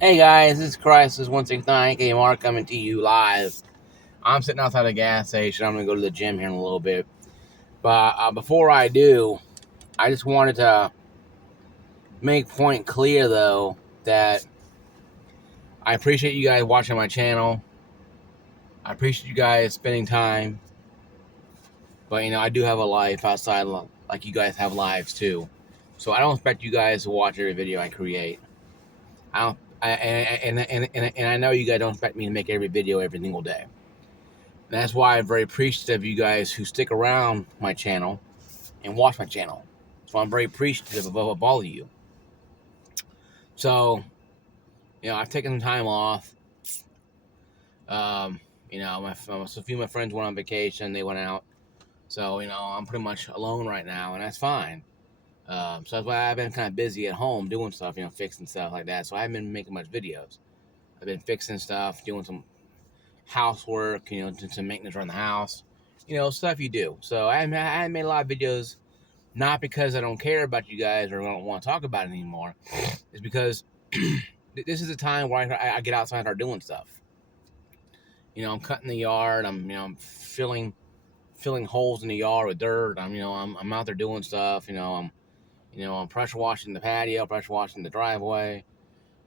Hey guys, this is Crisis 169 KMR coming to you live. I'm sitting outside a gas station. I'm gonna go to the gym here in a little bit. But before I do, I just wanted to make point clear though that I appreciate you guys watching my channel. I appreciate you guys spending time. But I do have a life outside, like you guys have lives too. So I don't expect you guys to watch every video I create. I don't. And I know you guys don't expect me to make every video every single day. And that's why I'm very appreciative of you guys who stick around my channel and watch my channel. So I'm very appreciative of all of you. So, I've taken some time off. Um, a few of my friends went on vacation. They went out. So, I'm pretty much alone right now, and that's fine. So that's why I've been kind of busy at home doing stuff, fixing stuff like that. So I haven't been making much videos. I've been fixing stuff, doing some housework, some maintenance around the house, stuff you do. So I haven't made a lot of videos, not because I don't care about you guys or I don't want to talk about it anymore. It's because this is a time where I get outside and start doing stuff. I'm cutting the yard. I'm filling holes in the yard with dirt. I'm out there doing stuff. I'm pressure washing the patio, pressure washing the driveway.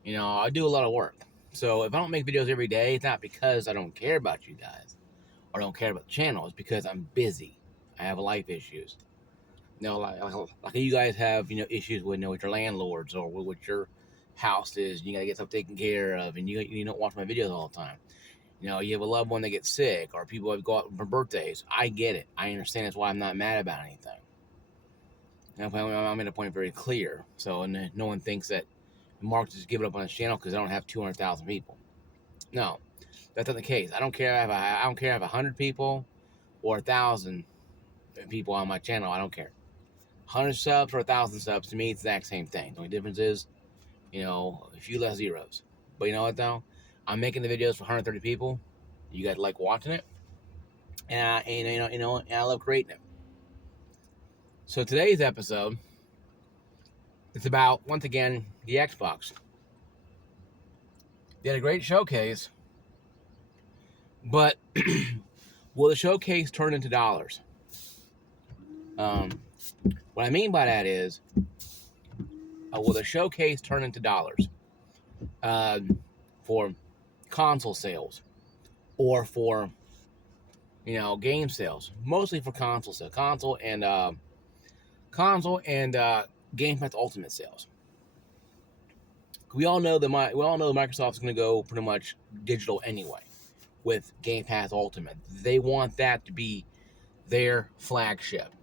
I do a lot of work. So if I don't make videos every day, it's not because I don't care about you guys or don't care about the channel. It's because I'm busy. I have life issues. Like you guys have, issues with your landlords or with what your house is. You got to get stuff taken care of, and you don't watch my videos all the time. You have a loved one that gets sick, or people that go out for birthdays. I get it. I understand. That's why I'm not mad about anything. I'm at a point very clear, so and no one thinks that Mark just give it up on his channel because I don't have 200,000 people. No, that's not the case. I don't care if I have 100 people or 1,000 people on my channel. I don't care. 100 subs or 1,000 subs, to me, it's the exact same thing. The only difference is, a few less zeros. But you know what, though? I'm making the videos for 130 people. You guys like watching it. And I love creating it. So today's episode, it's about, once again, the Xbox. They had a great showcase, but will the showcase turn into dollars? What I mean by that is, will the showcase turn into dollars for console sales or for game sales? Mostly for console sales, console and Game Pass Ultimate sales. We all know that Microsoft's going to go pretty much digital anyway with Game Pass Ultimate. They want that to be their flagship.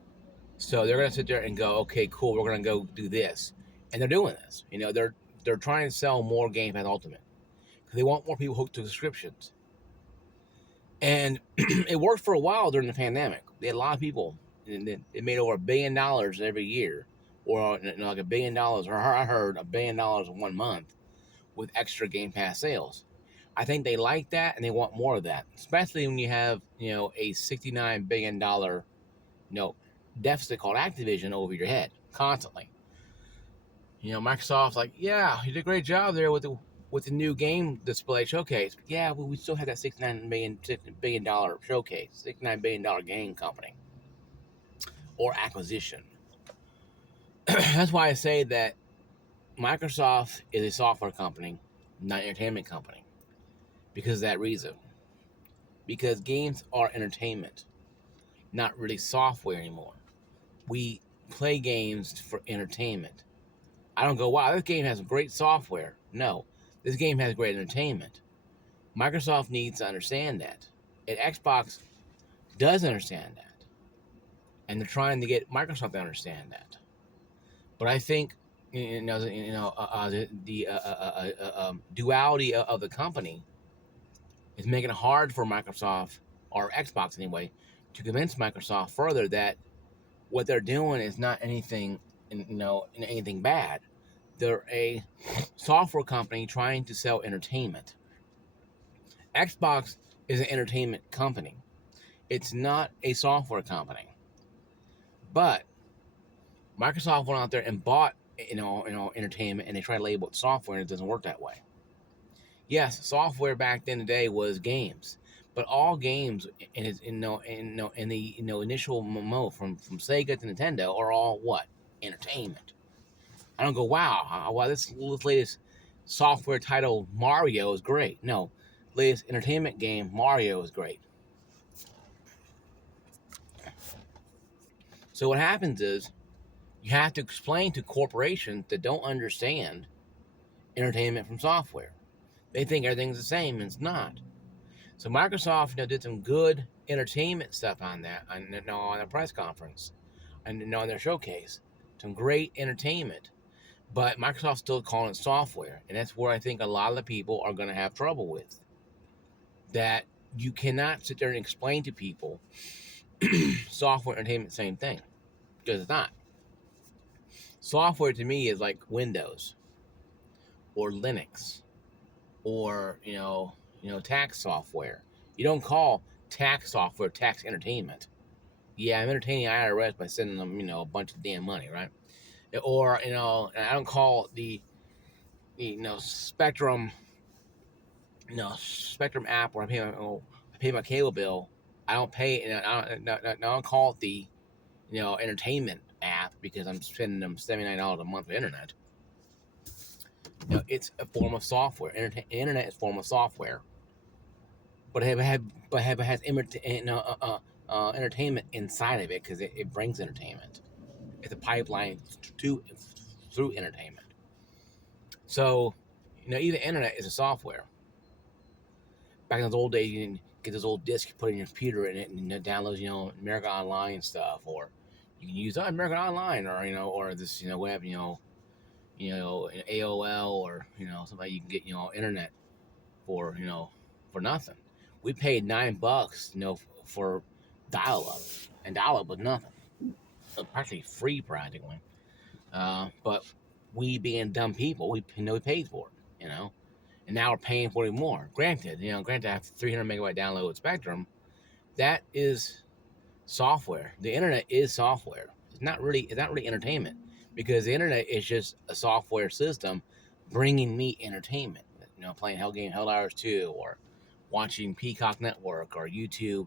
So they're going to sit there and go, okay, cool, we're going to go do this. And they're doing this. They're trying to sell more Game Pass Ultimate because they want more people hooked to subscriptions. And it worked for a while during the pandemic. They had a lot of people. And it made over $1 billion every year, or like $1 billion, or I heard $1 billion in 1 month with extra Game Pass sales. I think they like that and they want more of that, especially when you have a $69 billion deficit called Activision over your head constantly. Microsoft's like, yeah, you did a great job there with the new game display showcase. But yeah, we still have that $69 billion showcase, $69 billion game company or acquisition. That's why I say that Microsoft is a software company, not an entertainment company, because of that reason. Because games are entertainment, not really software anymore. We play games for entertainment. I don't go, wow, this game has great software. No, this game has great entertainment. Microsoft needs to understand that. And Xbox does understand that. And they're trying to get Microsoft to understand that. But I think the duality of the company is making it hard for Microsoft, or Xbox anyway, to convince Microsoft further that what they're doing is not anything anything bad. They're a software company trying to sell entertainment. Xbox is an entertainment company. It's not a software company. But Microsoft went out there and bought entertainment, and they try to label it software, and it doesn't work that way. Yes, software back then today was games, but all games in the initial mode from Sega to Nintendo are all what? Entertainment. I don't go, wow, wow, this latest software title Mario is great. No, latest entertainment game Mario is great. So what happens is you have to explain to corporations that don't understand entertainment from software. They think everything's the same, and it's not. So Microsoft did some good entertainment stuff on that on the press conference and on their showcase. Some great entertainment. But Microsoft's still calling it software. And that's where I think a lot of the people are going to have trouble with. That you cannot sit there and explain to people software entertainment, same thing. Because it's not. Software to me is like Windows or Linux or, tax software. You don't call tax software tax entertainment. Yeah, I'm entertaining IRS by sending them, a bunch of damn money, right? Or, I don't call the, Spectrum, Spectrum app where I pay my cable bill. I don't pay, I don't call it the, entertainment app because I'm spending them $79 a month for internet. It's a form of software. Internet is a form of software, but it has entertainment inside of it because it brings entertainment. It's a pipeline through entertainment. So, even internet is a software. Back in those old days, you didn't get this old disc, put in your computer in it, and it downloads, America Online stuff, or you can use America Online, or this, web, AOL, or somebody you can get, internet for, for nothing. We paid $9, for dial-up, and dial-up was nothing. Practically free, practically. But we being dumb people, we paid for it, and now we're paying for it more. Granted, I have 300 megabyte download Spectrum. That is software. The internet is software. It's not really entertainment because the internet is just a software system bringing me entertainment. Playing Helldivers 2 or watching Peacock Network or YouTube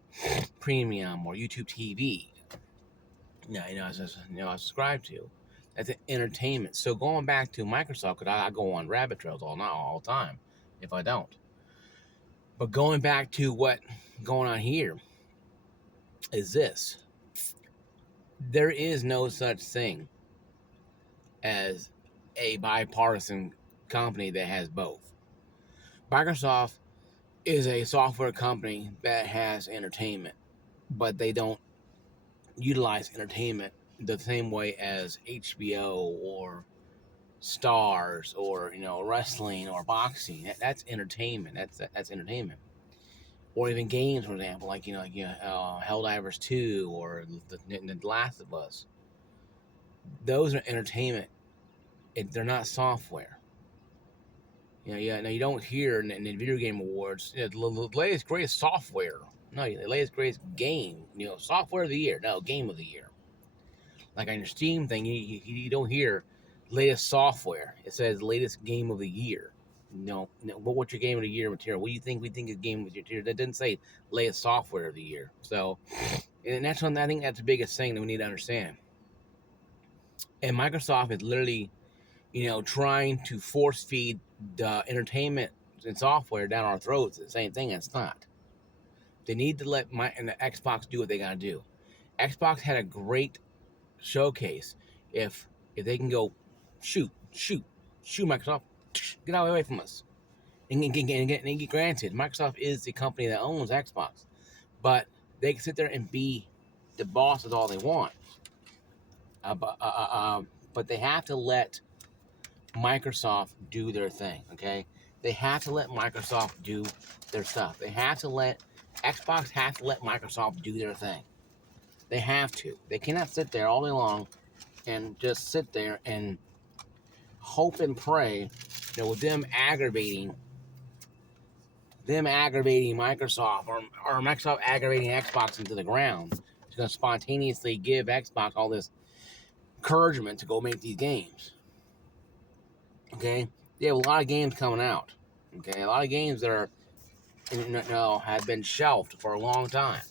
Premium or YouTube TV. I subscribe to. That's entertainment. So going back to Microsoft, because I go on rabbit trails all the time if I don't. But going back to what going on here is this. There is no such thing as a bipartisan company that has both. Microsoft is a software company that has entertainment, but they don't utilize entertainment the same way as HBO or Stars or wrestling or boxing. That's entertainment. That's entertainment. Or even games, for example, like Helldivers 2 or the Last of Us. Those are entertainment. They're not software. Now you don't hear in the video game awards the latest greatest software. No, the latest greatest game. Software of the year. No, game of the year. Like on your Steam thing, you don't hear latest software. It says latest game of the year. What's your game of the year material? What do you think we think is game of the year? That didn't say latest software of the year. So, and that's one. I think that's the biggest thing that we need to understand. And Microsoft is literally, trying to force feed the entertainment and software down our throats. It's the same thing. It's not. They need to let the Xbox do what they gotta do. Xbox had a great showcase. If they can go shoot Microsoft, get out of the way from us. And get granted, Microsoft is the company that owns Xbox, but they can sit there and be the bosses all they want. But they have to let Microsoft do their thing. Okay, they have to let Microsoft do their stuff. Xbox have to let Microsoft do their thing. They have to. They cannot sit there all day long and just sit there and hope and pray that with them aggravating Microsoft or Microsoft aggravating Xbox into the ground, it's going to spontaneously give Xbox all this encouragement to go make these games. Okay? They have a lot of games coming out. Okay, a lot of games that are have been shelved for a long time.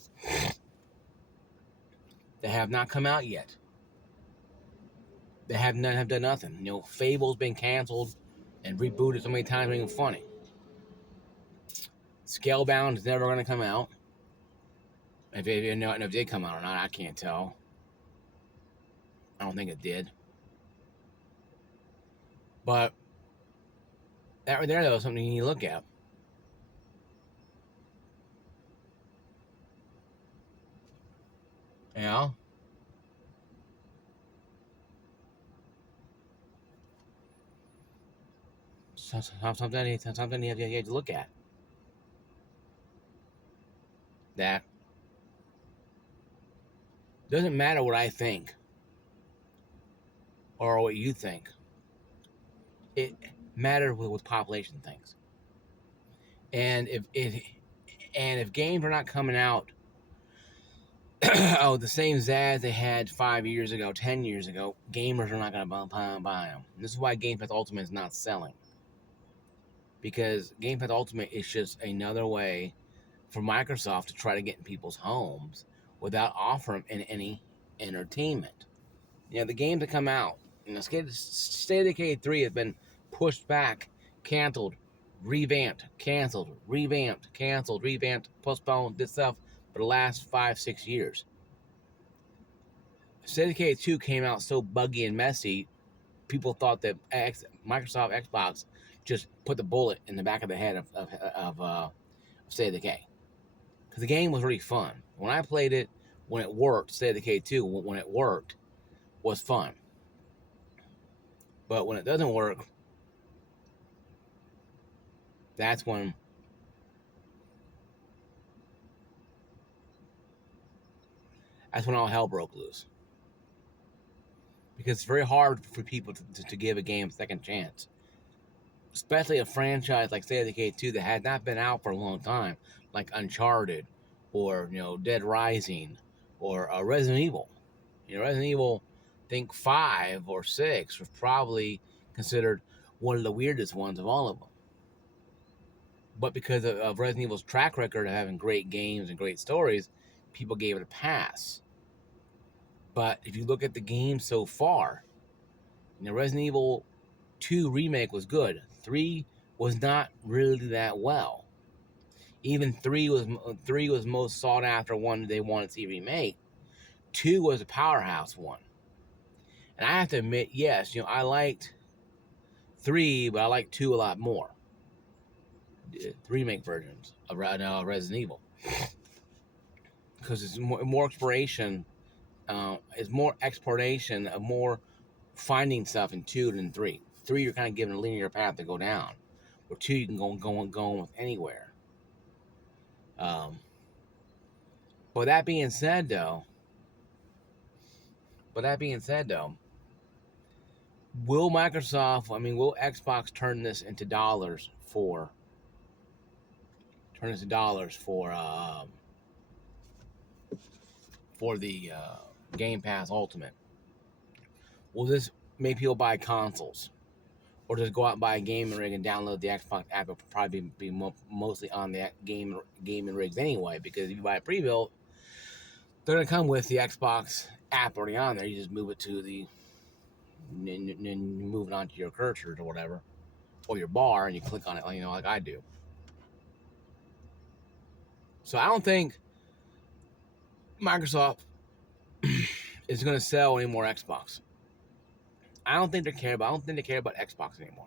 They have not come out yet. They have done nothing. Fable's been canceled and rebooted so many times, even funny. Scalebound is never going to come out. If it did come out or not, I can't tell. I don't think it did. But that right there, though, is something you need to look at. You know? Something you have to look at. That doesn't matter what I think or what you think. It matters what population thinks. And if games are not coming out the same Zaz they had 5 years ago, 10 years ago, gamers are not going to buy them. This is why Game Pass Ultimate is not selling. Because Game Pass Ultimate is just another way for Microsoft to try to get in people's homes without offering any entertainment. The games that come out, State of Decay 3 has been pushed back, canceled, revamped, canceled, revamped, canceled, revamped, postponed, this stuff for the last 5-6 years. State of Decay 2 came out so buggy and messy, people thought that Microsoft Xbox just put the bullet in the back of the head of State of Decay. Because the game was really fun. When I played it, when it worked, State of Decay 2, when it worked, was fun. But when it doesn't work, that's when all hell broke loose. Because it's very hard for people to give a game a second chance. Especially a franchise like State of Decay 2 that had not been out for a long time, like Uncharted or Dead Rising or Resident Evil. Resident Evil, I think 5 or 6 was probably considered one of the weirdest ones of all of them. But because of Resident Evil's track record of having great games and great stories, people gave it a pass. But if you look at the game so far, Resident Evil 2 remake was good. 3 was not really that well. Even 3 was most sought after one they wanted to see remake. 2 was a powerhouse one. And I have to admit, yes, I liked 3, but I liked 2 a lot more. The remake versions of Resident Evil. Because it's more exploration. It's more exploration of more finding stuff in 2 than 3. 3, you're kind of given a linear path to go down. Or 2, you can go with anywhere. But that being said, though, will Xbox turn this into dollars for the Game Pass Ultimate? Will this make people buy consoles? Or just go out and buy a gaming rig and download the Xbox app? It'll probably be mostly on the gaming rigs anyway, because if you buy a pre-built, they're going to come with the Xbox app already on there. You just move it to move it onto your cursor or whatever, or your bar, and you click on it, like I do. So I don't think Microsoft is going to sell any more Xbox. I don't think they care about Xbox anymore.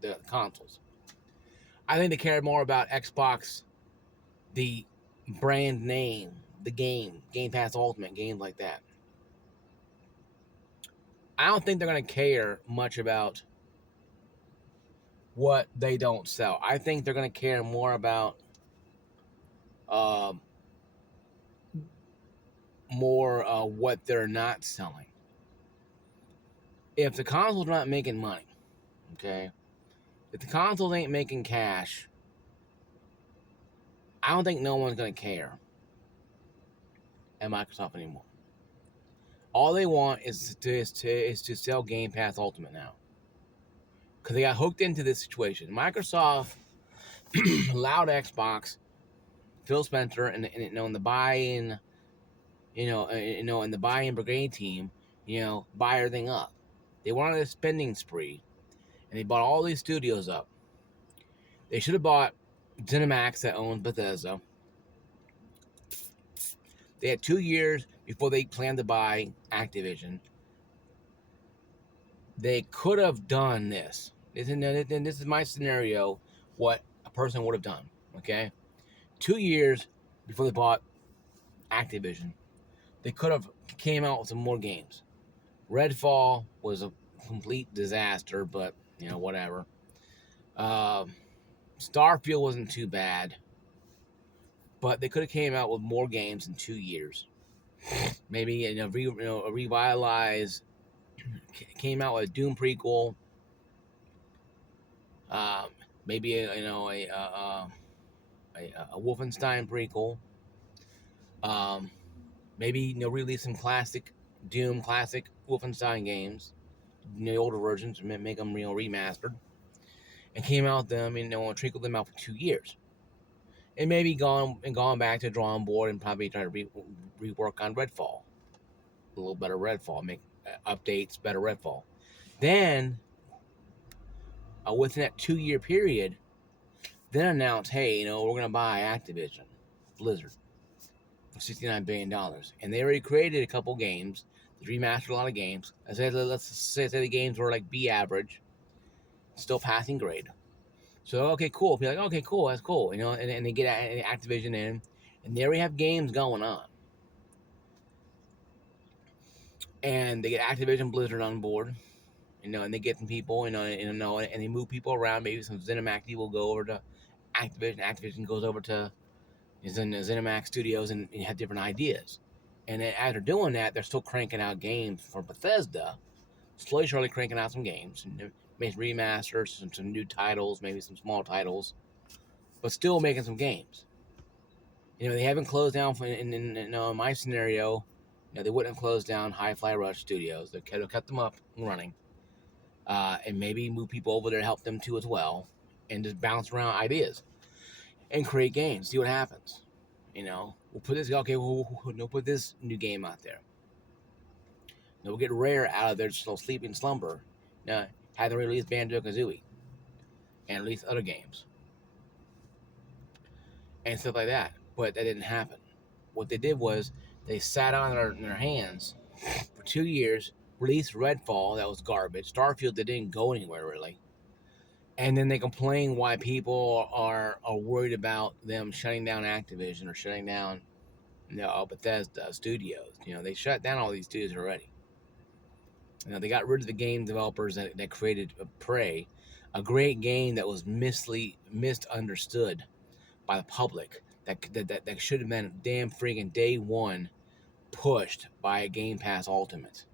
The consoles. I think they care more about Xbox, the brand name, the Game Pass Ultimate, games like that. I don't think they're going to care much about what they don't sell. I think they're going to care more about what they're not selling. If the console's not making money, okay, if the consoles ain't making cash, I don't think no one's going to care at Microsoft anymore. All they want is to sell Game Pass Ultimate now. because they got hooked into this situation. Microsoft allowed Xbox, Phil Spencer, and in the buy-in, in the buy-in brigade team, buy everything up. They wanted a spending spree, and they bought all these studios up. They should have bought ZeniMax that owns Bethesda. They had 2 years before they planned to buy Activision. They could have done this. This is my scenario, what a person would have done, okay? 2 years before they bought Activision, they could have came out with some more games. Redfall was a complete disaster, but, whatever. Starfield wasn't too bad, but they could have came out with more games in 2 years. Maybe revitalize, came out with a Doom prequel. Maybe a Wolfenstein prequel. Maybe release some classic Doom, classic Wolfenstein games, the older versions, make them remastered, and came out them and trickled them out for 2 years. And maybe gone back to the drawing board and probably try to rework on Redfall. A little better Redfall, make updates, better Redfall. Then, within that 2-year period, then announce, hey, we're going to buy Activision, Blizzard, for $69 billion. And they already created a couple games. They remastered a lot of games. Let's say the games were like B average, still passing grade. So, okay, cool. Be like, okay, cool, that's cool. And they get Activision in, and they already have games going on. And they get Activision Blizzard on board, and they get some people, and they move people around. Maybe some ZeniMax people go over to Activision. Activision goes over to ZeniMax Studios and have different ideas. And then after doing that, they're still cranking out games for Bethesda, slowly, surely cranking out some games, maybe remasters, some new titles, maybe some small titles, but still making some games. They haven't closed down. In my scenario, they wouldn't have closed down Hi-Fi Rush Studios. They could have kept them up and running, and maybe move people over there to help them too as well, and just bounce around ideas and create games. See what happens. We'll put this. Okay, we'll put this new game out there. We'll get Rare out of their sleeping slumber. Have them release Banjo-Kazooie and release other games and stuff like that. But that didn't happen. What they did was they sat on their hands for 2 years, released Redfall, that was garbage. Starfield, that didn't go anywhere really. And then they complain why people are worried about them shutting down Activision or shutting down Bethesda Studios. They shut down all these studios already. They got rid of the game developers that created Prey, a great game that was misunderstood by the public. That should have been damn freaking day one pushed by a Game Pass Ultimate.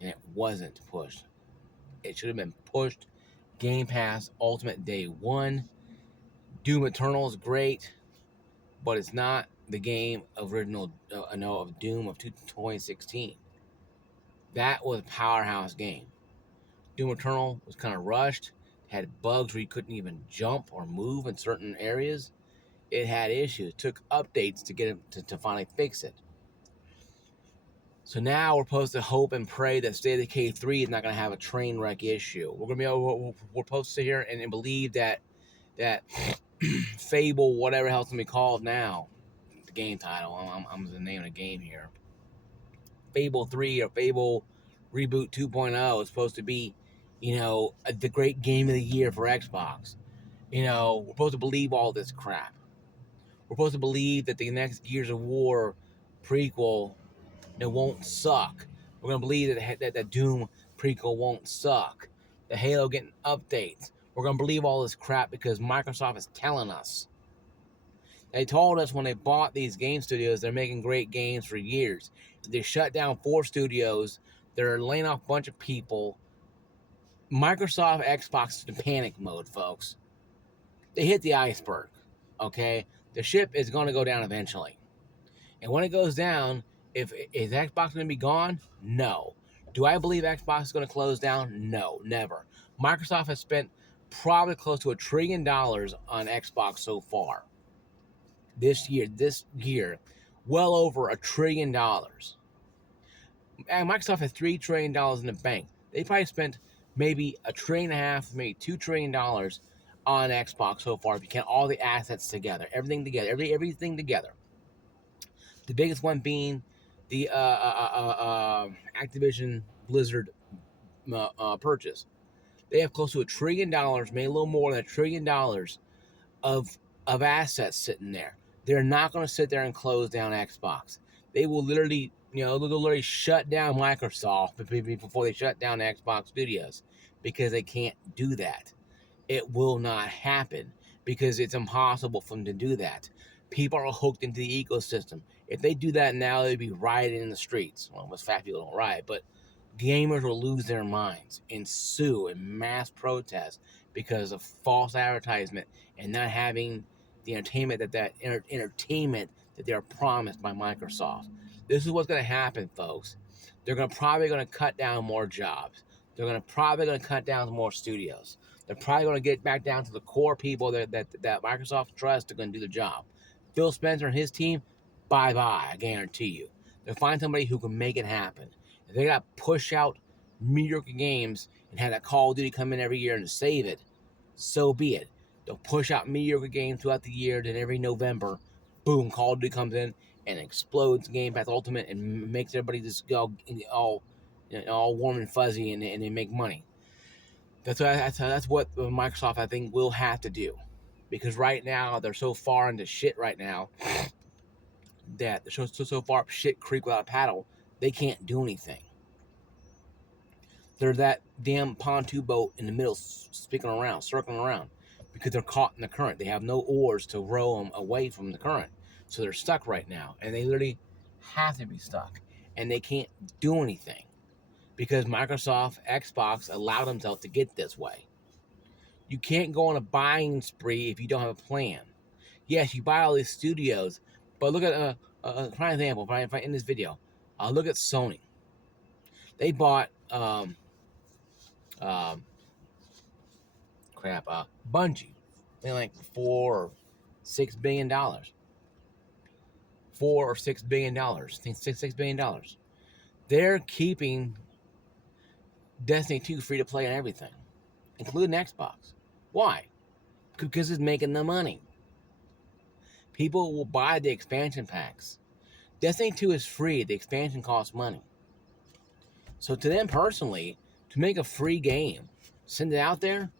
And it wasn't pushed. It should have been pushed Game Pass Ultimate day one. Doom Eternal is great, but it's not the game of Doom of 2016. That was a powerhouse game. Doom Eternal was kind of rushed, had bugs where you couldn't even jump or move in certain areas. It had issues. It took updates to get it to finally fix it. So now we're supposed to hope and pray that State of Decay 3 is not going to have a train wreck issue. We're supposed to sit here and believe that Fable, whatever else can be called now, the game title, I'm the name of the game here. Fable 3 or Fable Reboot 2.0 is supposed to be, the great game of the year for Xbox. We're supposed to believe all this crap. We're supposed to believe that the next Gears of War prequel won't suck. We're going to believe that Doom prequel won't suck. The Halo getting updates. We're going to believe all this crap because Microsoft is telling us. They told us when they bought these game studios, they're making great games for years. They shut down 4 studios. They're laying off a bunch of people. Microsoft, Xbox is in panic mode, folks. They hit the iceberg, okay? The ship is going to go down eventually. And when it goes down, is Xbox going to be gone? No. Do I believe Xbox is going to close down? No, never. Microsoft has spent probably close to $1 trillion on Xbox so far. This year, well over $1 trillion. And Microsoft has $3 trillion in the bank. They probably spent maybe $1.5 trillion, maybe $2 trillion on Xbox so far. If you count all the assets together, everything together, everything together. The biggest one being the Activision Blizzard purchase. They have close to $1 trillion, maybe a little more than $1 trillion of assets sitting there. They're not going to sit there and close down Xbox. They will literally, they'll literally shut down Microsoft before they shut down Xbox Studios, because they can't do that. It will not happen because it's impossible for them to do that. People are hooked into the ecosystem. If they do that now, they'd be rioting in the streets. Well, most fat people don't riot, but gamers will lose their minds and sue and mass protest because of false advertisement and not having the entertainment entertainment that they're promised by Microsoft. This is what's going to happen, folks. They're probably going to cut down more jobs. They're probably going to cut down more studios. They're probably going to get back down to the core people that Microsoft trusts are going to do the job. Phil Spencer and his team, bye-bye, I guarantee you. They'll find somebody who can make it happen. If they got to push out mediocre games and have that Call of Duty come in every year and save it, so be it. They'll push out mediocre games throughout the year, then every November, boom, Call of Duty comes in and explodes Game Pass Ultimate and makes everybody just go all warm and fuzzy, and they make money. That's what Microsoft, I think, will have to do, because right now they're so far into shit right now that they're so far up shit creek without a paddle, they can't do anything. They're that damn pontoon boat in the middle, circling around, because they're caught in the current. They have no oars to row them away from the current, so they're stuck right now, and they literally have to be stuck, and they can't do anything because Microsoft, Xbox allowed themselves to get this way. You can't go on a buying spree if you don't have a plan. Yes, you buy all these studios, but look at a prime example. If I end this video, look at Sony. They bought Bungie. They like $4 or $6 billion. $4 or $6 billion. I think $6 billion. They're keeping Destiny 2 free to play and everything, including Xbox. Why? Because it's making the money. People will buy the expansion packs. Destiny 2 is free. The expansion costs money. So to them personally, to make a free game, send it out there,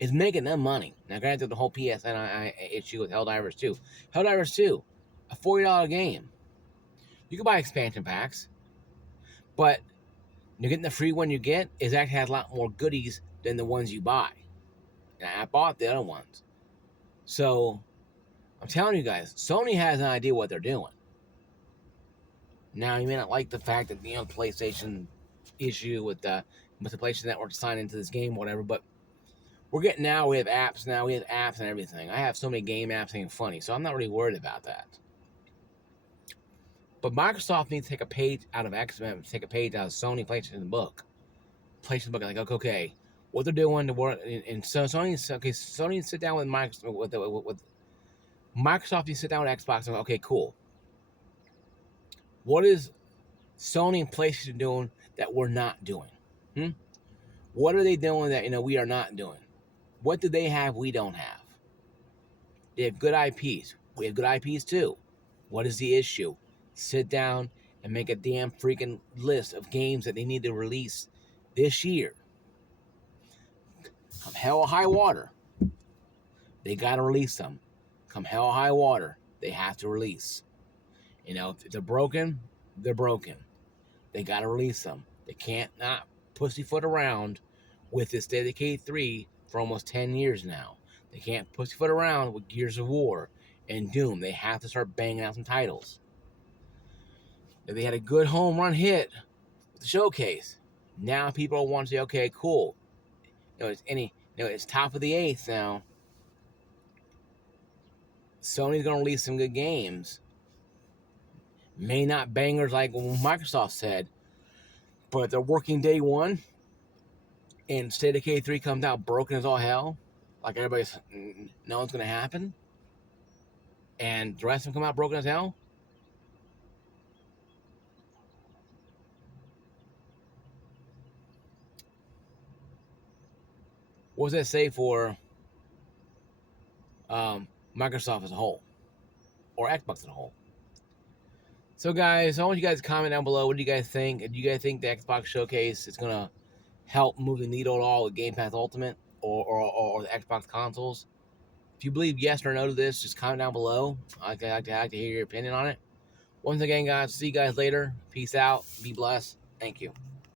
is making them money. Now, granted, the whole PSN issue with Helldivers 2. Helldivers 2, a $40 game. You can buy expansion packs, but you're getting the free one you get is actually has a lot more goodies than the ones you buy. And I bought the other ones. So, I'm telling you guys, Sony has an idea what they're doing. Now, you may not like the fact that, PlayStation issue with the PlayStation Network sign into this game, whatever, but we have apps now, we have apps and everything. I have so many game apps ain't funny, so I'm not really worried about that. But Microsoft needs to take a page out of X-Men, take a page out of Sony PlayStation book. Like, okay, what they're doing to work, and so Sony needs to sit down with Microsoft, with Microsoft needs to sit down with Xbox and go, okay, cool. What is Sony and PlayStation doing that we're not doing? What are they doing that we are not doing? What do they have we don't have? They have good IPs. We have good IPs too. What is the issue? Sit down and make a damn freaking list of games that they need to release this year. Come hell or high water, they got to release them. Come hell or high water, they have to release. If they're broken, they're broken. They got to release them. They can't not pussyfoot around with this Dedicated 3 for almost 10 years now. They can't pussyfoot around with Gears of War and Doom. They have to start banging out some titles. If they had a good home run hit with the showcase, now people want to say, okay, cool. It's top of the eighth now. Sony's going to release some good games. May not bangers like Microsoft said, But they're working day one, and State of Decay 3 comes out broken as all hell, like everybody's knows it's going to happen, and the rest of them come out broken as hell. What does that say for Microsoft as a whole, or Xbox as a whole? So, guys, I want you guys to comment down below. What do you guys think? Do you guys think the Xbox Showcase is going to help move the needle at all with Game Pass Ultimate or the Xbox consoles? If you believe yes or no to this, just comment down below. I'd like to hear your opinion on it. Once again, guys, see you guys later. Peace out. Be blessed. Thank you.